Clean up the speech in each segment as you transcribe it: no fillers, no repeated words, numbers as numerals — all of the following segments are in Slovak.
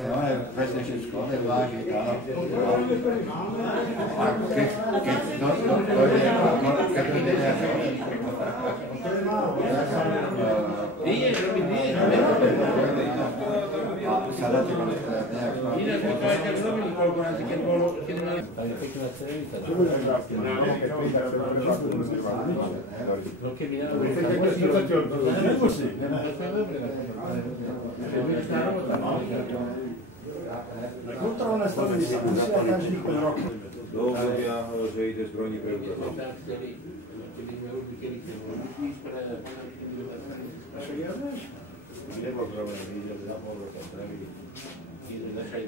Áno, presne všetko, vážiť, áno. A keď dojde nejaké... Ideš robiť, nie? A sadáte ma nejak... Ináč by to aj tak robili, koľko nás, keď bolo... Tam je pekná cerevita. No keby nemusí. Kontrolné stavby sa musia každých 5 rokov. Do obdobia, že ide zbrojný preukaz. Keby sme urobili, kedy ten výš pre... Nebol zrobené, videli za pol roka, spravili.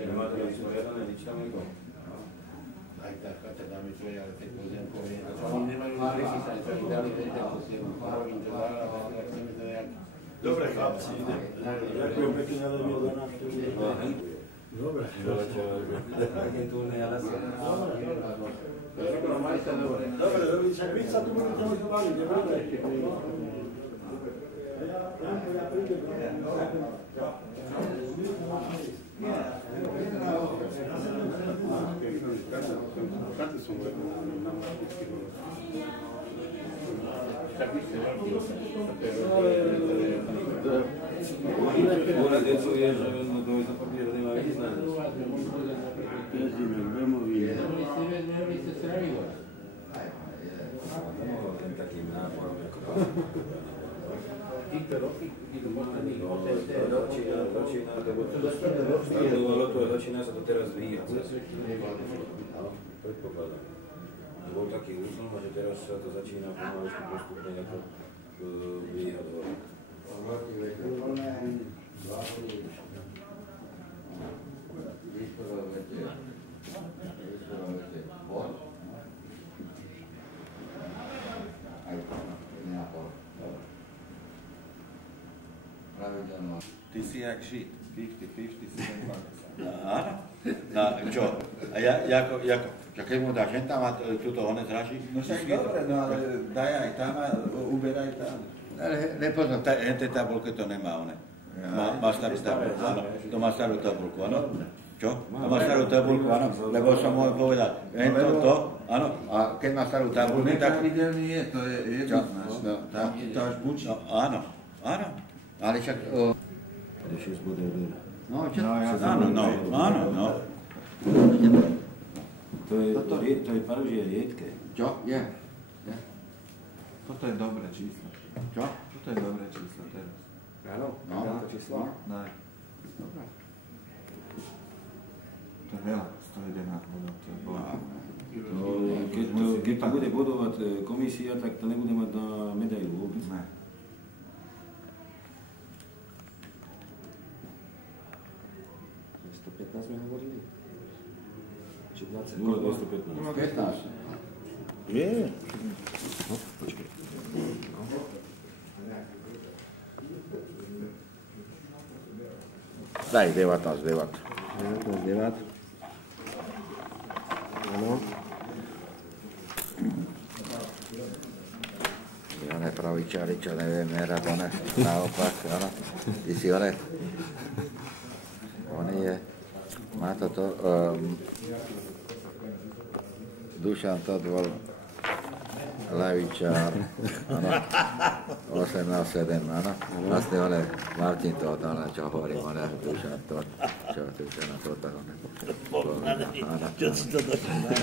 Nemá to nič poriadané, nič tam nebolo. Aj tá chata dáme svoje, ale teď pozemkov je. Oni nemajú riešiť sa, čo ich dali vedieť, ako si robím to zále, ale ak chceme to nejak... Dobre, chlapci, ďakujem pekne za návštevu. Dobre. Agentúrne, ale sa... Dobre, však vy sa tu budete rozhovaliť, nemáte? Úrad decuje, že to je za papier, nemá význam. Jezdíme v domovine. Ten takým náporom, ako týchto roky, týchto posledných 80 začína sa to teraz vyvíjať. Predpokladám. Bol taký úslom, že teraz sa to začína pomaličky postupne ako vyvíjať. Ty si jak žid, 50-50, 7-20. Áno? No čo? A keď mu dáš hen tam a túto honec raží? No však dobre, no ale daj aj tam a uberaj tam. Ale nepozor, hen tej tabulke to nemá, one. Má starú tabulku, áno. To má starú tabulku, áno. Čo? To má starú tabulku, áno. Lebo som mohol povedať, hen to, áno. A keď má starú tabulku, tak... Nepravidelný je, to je jednoznačné. Tam ti to až bučí. Áno, áno. Ale však... 6 bodov dole. No, áno. To je paružie riedke. Čo? Je. Toto je dobré číslo. Čo? Toto je dobré číslo teraz. Áno, to číslo. Daj. Dobre. To je veľa, 111 bodov. To je boha. Keď to bude bodovať komisia, tak to nebude mať na medailu vôbec. Ne. Sme hovorili? Či 20? 215. 15. Je. No, počkej. Daj, 19. Áno. One pravičári, čo neviem merať, one naopak, áno. Ty si one. On je, má toto, Dušan to bol ľavičár, áno, 18-7, áno. Vlastne one, Martin to, čo hovorím, one, Dušan to, čo na to, one. Čo si to dokonal?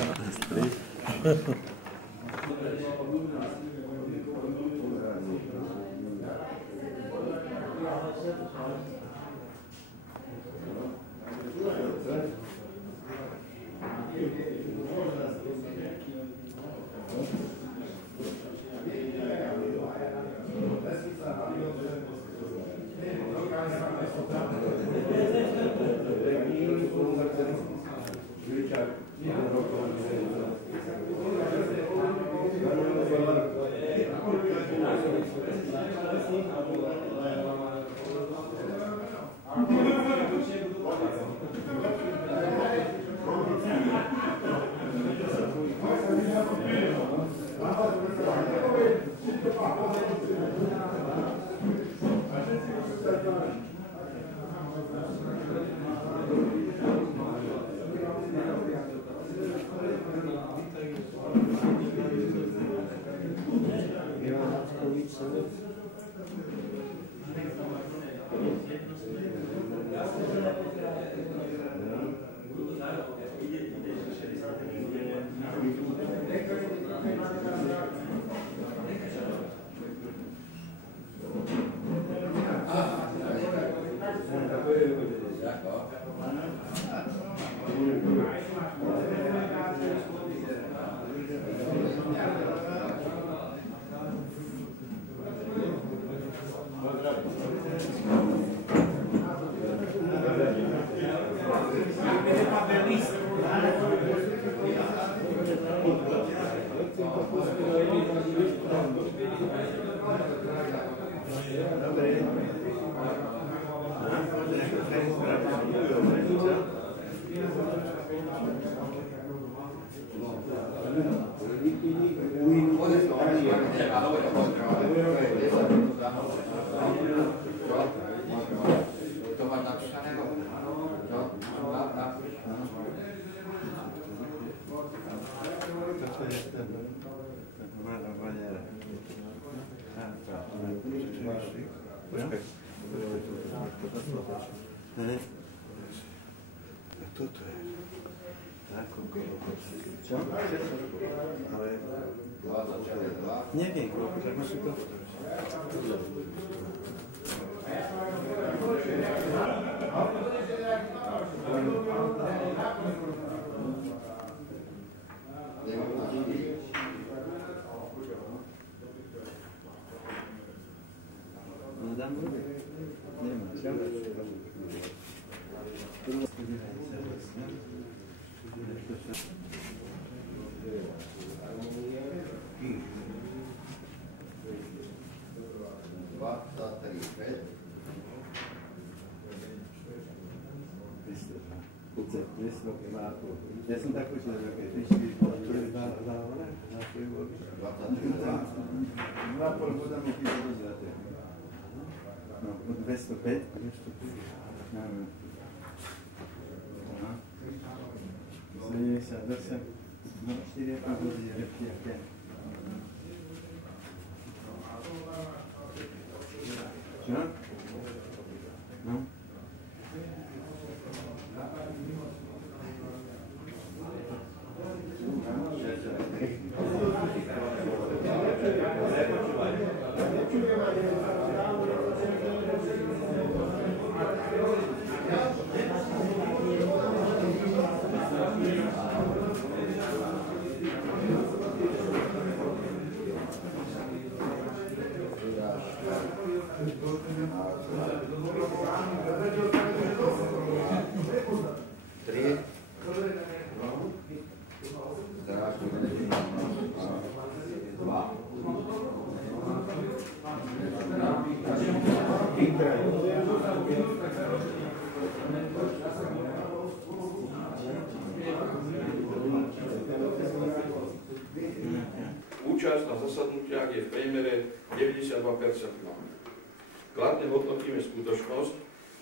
Toto je. Tak, čo? Ale... Neviem, koľko, tak musí to... No dám ruby. Nemá, čo? Ja som tak počul, že keď ty ktorý dá hore, na svoju vodu. 2,5 voda mi píše dozraté. No, 205. Máme. 78. No, 4,5 vody je lepšie ako 5. Čo? No. Účasť na zasadnutiach je v priemere 92%. Kladne hodnotíme skutočnosť,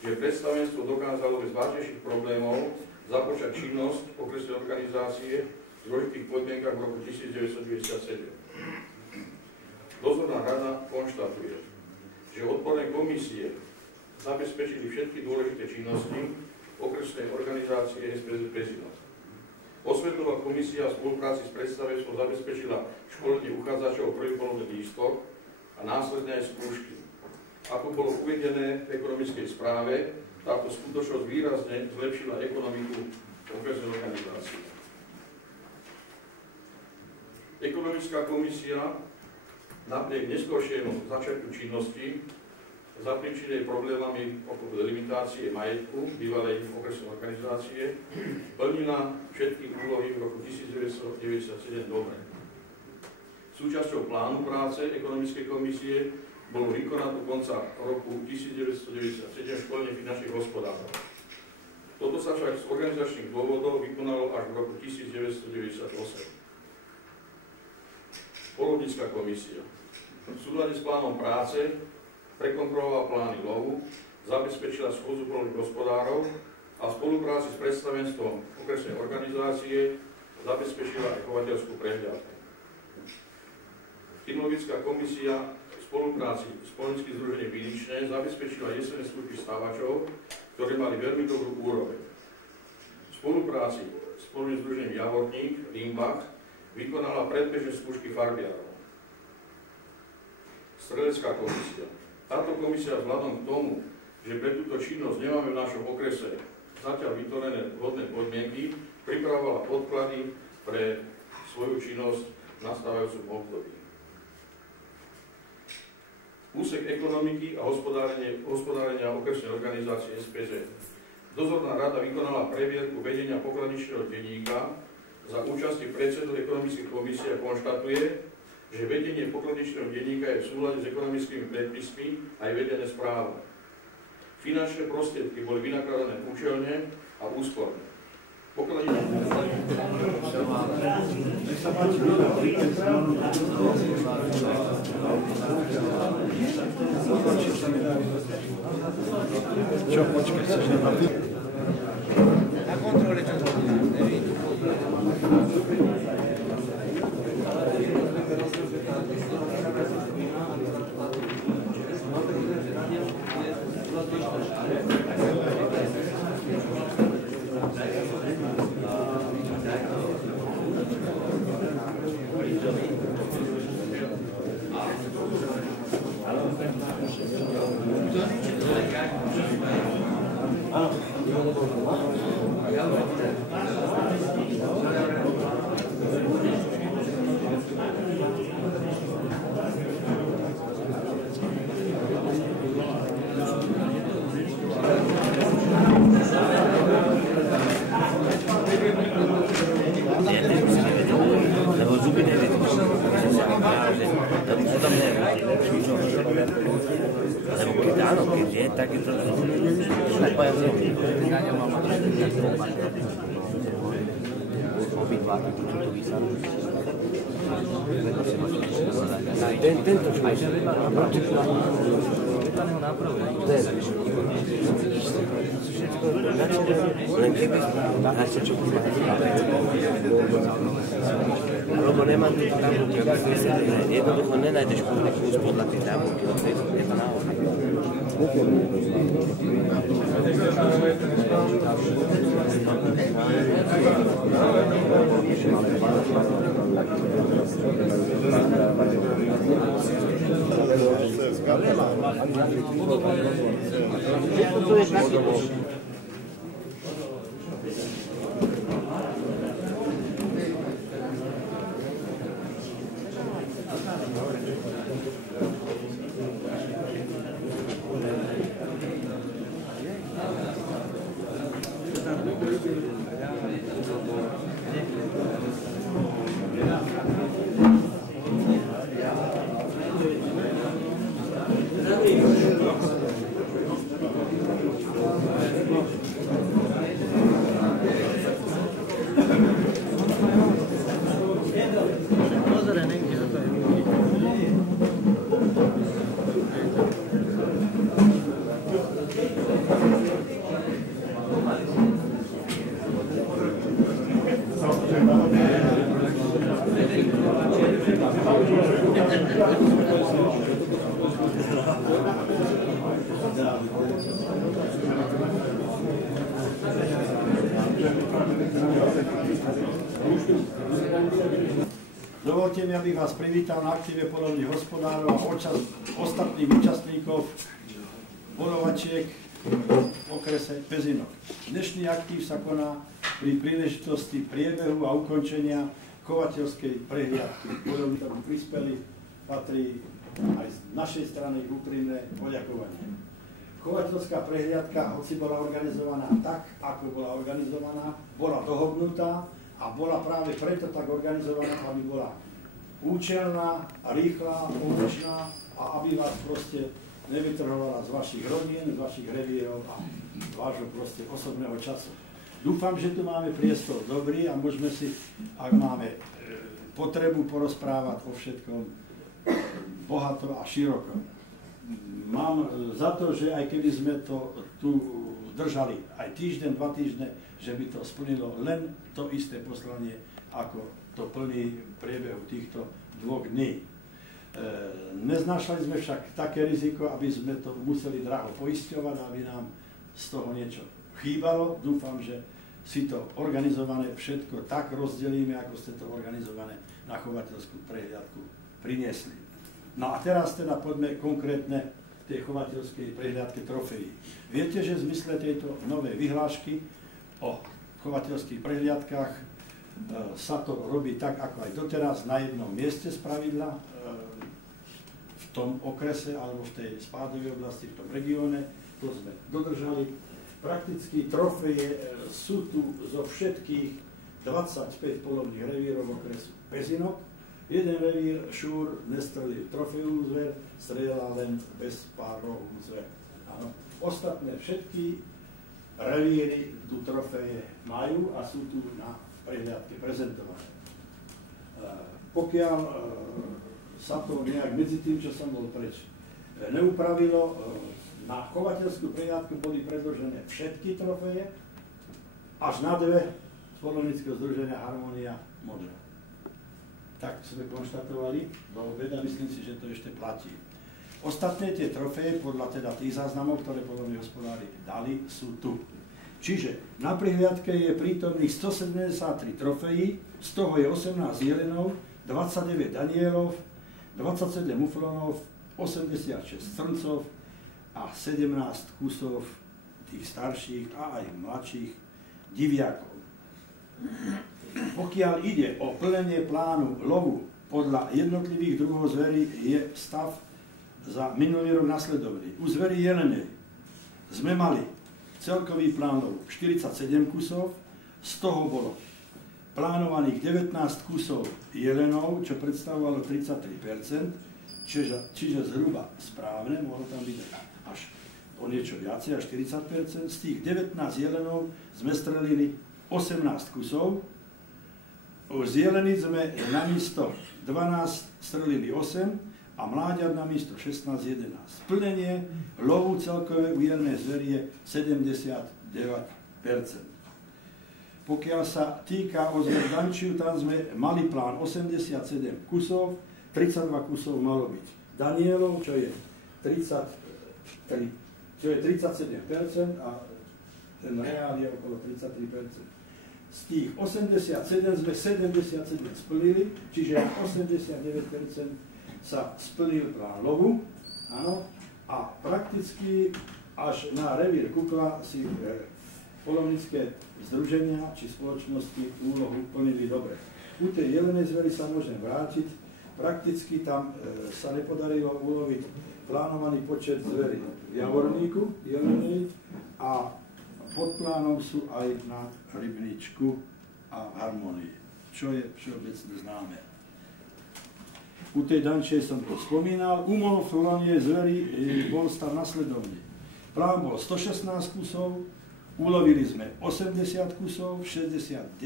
že predstavenstvo dokázalo bez vážnejších problémov započať činnosť okresnej organizácie v zložitých podmienkach v roku 1997. Dozorná rada konštatuje, že odborné komisie zabezpečili všetky dôležité činnosti okresnej organizácie SPZ. Osvetová komisia v spolupráci s predstavenstvom zabezpečila školenie uchádzačov o prvý polovný lístok a následne aj skúšky. Ako bolo uvedené v ekonomickej správe, táto skutočnosť výrazne zlepšila ekonomiku okresnej organizácie. Ekonomická komisia napriek neskoršiemu začiatku činnosti zapríčinenej problémami okolo delimitácie majetku bývalej okresnej organizácie plnila všetky úlohy v roku 1997 dobre. Súčasťou plánu práce ekonomickej komisie bolo vykonať do konca roku 1997 školenie finančných hospodárov. Toto sa však z organizačných dôvodov vykonalo až v roku 1998. Polovnícka komisia v súlade s plánom práce prekontrolovala plány lovu, zabezpečila schôdzu polovných hospodárov a v spolupráci s predstavenstvom okresnej organizácie zabezpečila aj chovateľskú prehliadku. Kynologická komisia v spolupráci s Poľnickým združením Viničné zabezpečila jesenné služby stávačov, ktoré mali veľmi dobrú úroveň. V spolupráci s Poľným združením Javorník, Limbach vykonala predbežné skúšky farbiarov. Strelecká komisia. Táto komisia vzhľadom k tomu, že pre túto činnosť nemáme v našom okrese zatiaľ vytvorené vhodné podmienky, pripravovala podklady pre svoju činnosť v nastávajúcom období. Úsek ekonomiky a hospodárenia okresnej organizácie SPZ. Dozorná rada vykonala previerku vedenia pokladničného denníka za účasti predsedu ekonomickej komisie a konštatuje, že vedenie pokladničného denníka je v súlade s ekonomickými predpismi a je vedené správne. Finančné prostriedky boli vynakladané účelne a úsporne. Čo, počkaj, chceš na kontrole čo to Tento lebo nemám tu tabulky, jednoducho nenájdeš kus podľa tej tabulky, je to naozaj. Dovolte mi, abych vás privítal na aktíve polovných hospodárov a ostatných účastníkov polovačiek v okrese Pezinok. Dnešný aktív sa koná pri príležitosti priebehu a ukončenia chovateľskej prehliadky. Polovní tomu prispeli, patrí aj z našej strany úprimné poďakovanie. Chovateľská prehliadka, hoci bola organizovaná tak, ako bola organizovaná, bola dohodnutá a bola práve preto tak organizovaná, aby bola účelná, rýchla, účná a aby vás proste nevytrhovala z vašich rodín, z vašich revírov a z vášho proste osobného času. Dúfam, že tu máme priestor dobrý a môžeme si, ak máme potrebu, porozprávať o všetkom bohato a široko. Mám za to, že aj keby sme to tu držali aj týždeň, 2 týždne, že by to splnilo len to isté poslanie, ako to plní v priebehu týchto 2 dní. Neznášali sme však také riziko, aby sme to museli draho poisťovať, aby nám z toho niečo chýbalo. Dúfam, že si to organizované všetko tak rozdelíme, ako ste to organizované na chovateľskú prehliadku priniesli. No a teraz teda poďme konkrétne tej chovateľskej prehliadke trofejí. Viete, že v zmysle tejto novej vyhlášky o chovateľských prehliadkách sa to robí tak, ako aj doteraz, na jednom mieste spravidla, v tom okrese alebo v tej spádovej oblasti, v tom regióne, to sme dodržali. Prakticky trofeje sú tu zo všetkých 25 polovných revírov okresu Pezinok. Jeden revír šúr nestrelil trofejovú zver, strieľal len bezpárovú zver. Áno. Ostatné všetky revíry tu trofeje majú a sú tu na prehliadke prezentované. Pokiaľ sa to nejak medzi tým, čo som bol preč, neupravilo, na chovateľskú prehliadku boli predložené všetky trofeje, až na dve z polovníckeho združenia Harmónia Modra. Tak sme konštatovali do obeda, myslím si, že to ešte platí. Ostatné tie trofeje, podľa teda tých záznamov, ktoré polovní hospodári dali, sú tu. Čiže na prihliadke je prítomných 173 trofejí, z toho je 18 jelenov, 29 danielov, 27 muflonov, 86 srncov a 17 kusov tých starších a aj mladších diviakov. Pokiaľ ide o plnenie plánu lovu podľa jednotlivých druhov zverí, je stav za minulý rok nasledovný. U zvery jelenej sme mali celkový plán lovu 47 kusov, z toho bolo plánovaných 19 kusov jelenov, čo predstavovalo 33%, čiže zhruba správne, mohlo tam byť až o niečo viacej, až 40%. Z tých 19 jelenov sme strelili 18 kusov, z jelenic sme namiesto 12 strelili 8 a mláďat namiesto 16-11. Plnenie lovu celkové u jelenej zveri je 79%. Pokiaľ sa týka o zver dančiu, tam sme mali plán 87 kusov, 32 kusov malo byť danielov, čo je 37% a ten reál je okolo 33%. Z tých 87 sme 77 splnili, čiže 89% sa splnil plán lovu, áno, a prakticky až na revír Kukla si polovnícke združenia či spoločnosti úlohu plnili dobre. U tej jelenej zvery sa môžem vrátiť, prakticky tam sa nepodarilo uloviť plánovaný počet zvery v Javorníku jelenej a pod plánom sú aj na Rybníčku a v Harmonii, čo je všeobecne známe. U tej dančej som to spomínal. U monoflonie zvery bol stav nasledovný. Plán bol 116 kusov, ulovili sme 80 kusov, 69%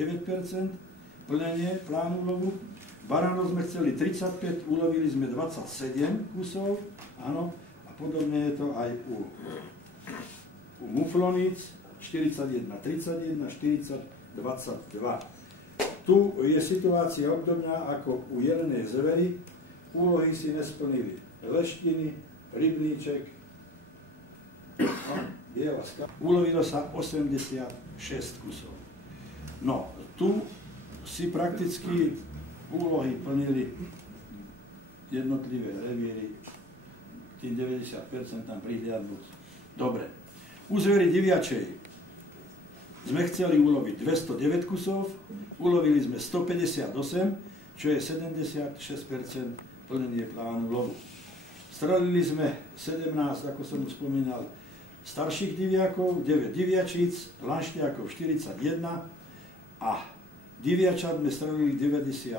plnenie plánu lovu. Baranov sme chceli 35, ulovili sme 27 kusov, áno, a podobne je to aj u mufloníc, 41, 31, 40, 22. Tu je situácia obdobná ako u jelenej zvery. Úlohy si nesplnili leštiny, rybníček, biela skala. Ulovilo sa 86 kusov. No, tu si prakticky úlohy plnili jednotlivé revíry, tým 90% tam prihliadnúť. Dobre. U zvery diviačej sme chceli uloviť 209 kusov, ulovili sme 158, čo je 76% plnenie plánu lovu. Strelili sme 17, ako som už spomínal, starších diviakov, 9 diviačíc, lanštiakov 41 a diviačat sme strelili 91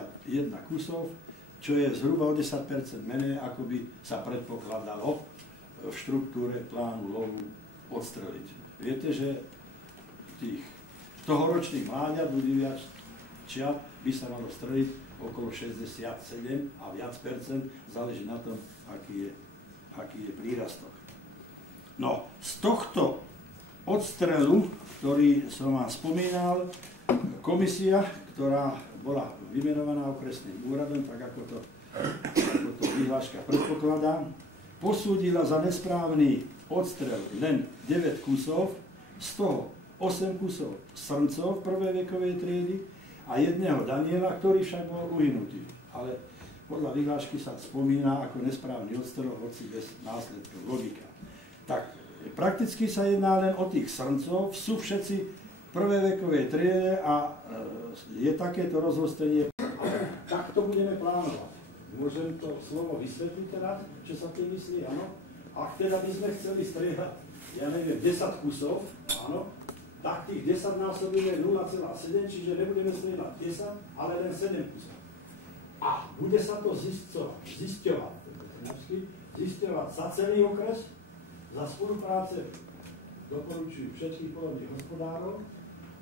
kusov, čo je zhruba o 10% menej, ako by sa predpokladalo v štruktúre plánu lovu odstreliť. Viete, že tých tohoročných mláďat u diviačiat by sa malo streliť okolo 67 a viac percent, záleží na tom, aký je prírastok. No, z tohto odstrelu, ktorý som vám spomínal, komisia, ktorá bola vymenovaná okresným úradom, tak ako to vyhláška predpokladá, posúdila za nesprávny odstrel len 9 kusov, z toho 8 kusov srncov prvej vekovej triedy a jedného daniela, ktorý však bol uhynutý. Ale podľa vyhlášky sa spomína ako nesprávny odstrel, hoci bez následkov, logika. Tak prakticky sa jedná len o tých srncov, sú všetci v prvej vekovej triede a je takéto rozvrstenie. Tak to budeme plánovať. Môžem to slovo vysvetliť teraz, čo sa tým myslí, áno? Ak teda by sme chceli strieľať, ja neviem, 10 kusov, áno, tak tých 10 násobíme 0,7, čiže nebudeme strieľať 10, ale len 7 kusov. A bude sa to zisťovať za celý okres, za spolupráce doporučujú všetkých polovných hospodárov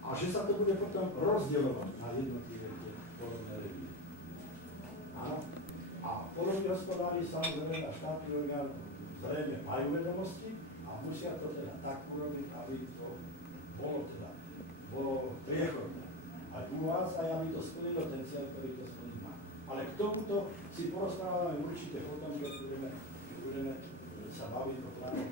a že sa to bude potom rozdielovať na jednotlivé polovné revíry. A polovní hospodári samozrejme a štátny orgán zrejme majú vedomosti a musia to teda tak urobiť, aby to bolo priechodné. Aj u vás, aj aby to splnilo ten cieľ, ktorý to splniť má. Ale k tomuto si porozprávame určite potom, keď budeme sa baviť o plánu.